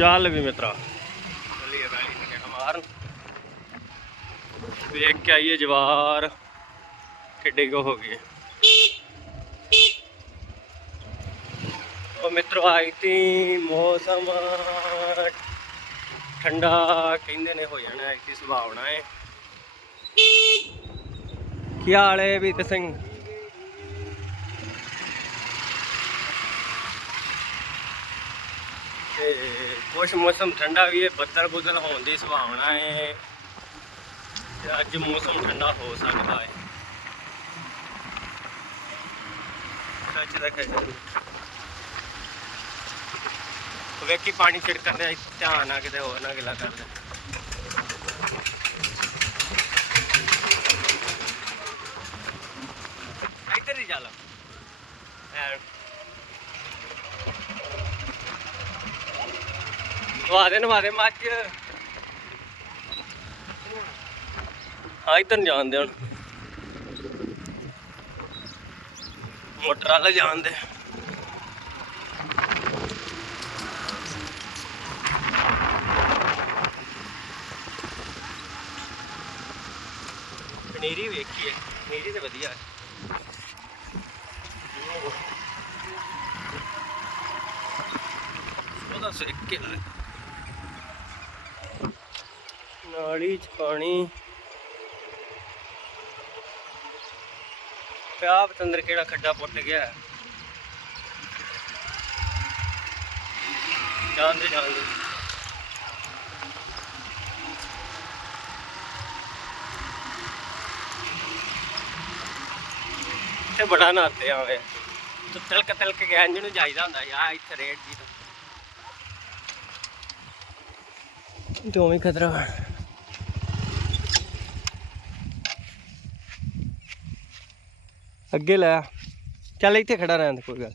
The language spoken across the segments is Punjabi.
ਚੱਲ ਵੀ ਮਿੱਤਰਾ। ਚੱਲੀਏ ਵੈਲੀ ਤੇ ਕਿਹੜਾ ਮਾਰਨ ਵੇਖ ਕੇ ਆਈਏ ਜਵਾਰ, ਕਿੱਡੇ ਕੋ ਹੋ ਗਏ। ਉਹ ਮਿੱਤਰੋ, ਆਈ ਤੀ ਮੌਸਮ। ਠੰਡਾ ਕਹਿੰਦੇ ਨੇ ਹੋ ਜਾਣਾ ਇੱਕ ਸੁਭਾਵਨਾ ਹੈ ਕੀ ਹਾਲ ਹੈ ਵੀਰ ਸਿੰਘ? ਤੇ ਕੁਛ ਮੌਸਮ ਠੰਡਾ ਵੀ ਹੈ, ਬੱਦਲ ਬੁੱਦਲ ਹੋਣ ਦੀ ਸੰਭਾਵਨਾ ਹੈ। ਤੇ ਅੱਜ ਮੌਸਮ ਠੰਡਾ ਹੋ ਸਕਦਾ ਹੈ। ਸੱਚ ਦਾ ਖੈਰ ਵੇਖੀ ਪਾਣੀ ਛਿੜਕਣ ਦੇ ਧਿਆਨ ਨਾ ਕਿਤੇ ਹੋਰ ਨਾ ਗਿਲਾ ਕਰਦੇ ਦੇ ਇੱਧਰ ਹੀ ਚੱਲ ਐ ਨਵਾ ਦੇ ਨਵਾ ਦੇ ਮੱਝ। ਹਾਂ ਇੱਧਰ ਜਾਣ ਦੇ ਹੁਣ। ਮੋਟਰ ਵਾਲਾ ਜਾਣ ਦੇ ਪਨੀਰੀ ਵੇਖੀ ਹੈ। ਪਨੀਰੀ ਤੇ ਵਧੀਆ ਉਹਦਾ ਸਿੱਕ ਕੇ ਲਾ। ਨਾਲੀ ਚ ਪਿਆ ਪਤੰਦਰ ਕਿਹੜਾ ਖੱਡਾ ਪੁੱਟ ਗਿਆ ਹੈ। ਜਾਣ ਦੇ ਬੜਾ ਨਾਤੇ ਆਵੇ ਤੂੰ ਤਿਲਕ ਤਿਲਕ ਗਿਆ ਜਿਹਨੂੰ ਜਾਈਦਾ ਹੁੰਦਾ ਯਾ ਇੱਥੇ ਰੇਡ ਜੀ ਤੋਂ। ਦੋਵੇਂ ਖਤਰਾ ਅੱਗੇ ਲੈ ਚੱਲ ਇੱਥੇ ਖੜਾ ਰਹਿਣ ਦੇ, ਕੋਈ ਗੱਲ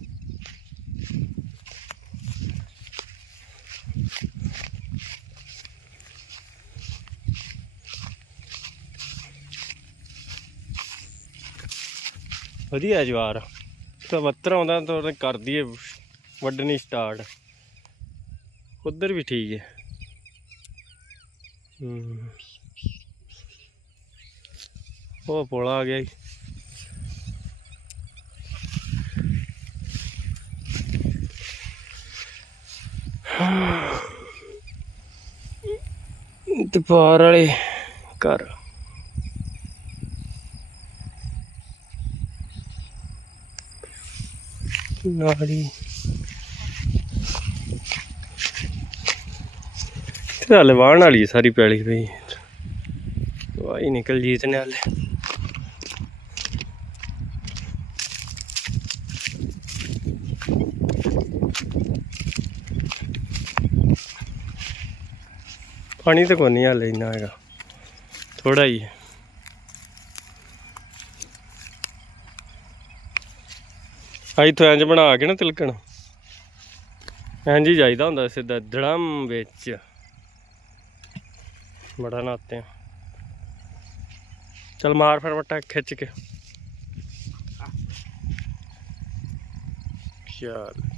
ਵਧੀਆ ਜਵਾਰ। ਤਾਂ ਵੱਤਰ ਆਉਂਦਾ ਤਾਂ ਕਰ ਦਈਏ, ਵੱਢਣੀ ਸਟਾਰਟ ਉਧਰ ਵੀ ਠੀਕ ਹੈ। ਉਹ ਪੋਲਾ ਆ ਗਿਆ ਦੁਪਾਰ ਵਾਲੇ ਘਰ। ਨਾੜੀ ਤੇ ਹਲੇ ਵਾਹਣ ਵਾਲੀ ਸਾਰੀ ਪੈਲੀ ਪਈ ਵਾਹੀ ਨਿਕਲ ਜੀਤ ਨੇ ਹਲੇ। ਪਾਣੀ ਤਾਂ ਕੋਈ ਨਹੀਂ ਹਲੇ ਇੰਨਾ ਹੈਗਾ। ਥੋੜਾ ਹੀ ਹੈ। ਆਈ ਤੋਂ ਇੰਜ ਬਣਾ ਕੇ ਨਾ ਤਿਲਕਣ। ਇੰਜ ਹੀ ਜਾਈਦਾ ਹੁੰਦਾ ਸਿੱਧਾ ਧੜਮ ਵਿੱਚ। ਬੜਾ ਨਾਤੇ ਆ। ਚਲ ਮਾਰ ਫਿਰ ਵਟਾ ਖਿੱਚ ਕੇ। ਚੱਲ।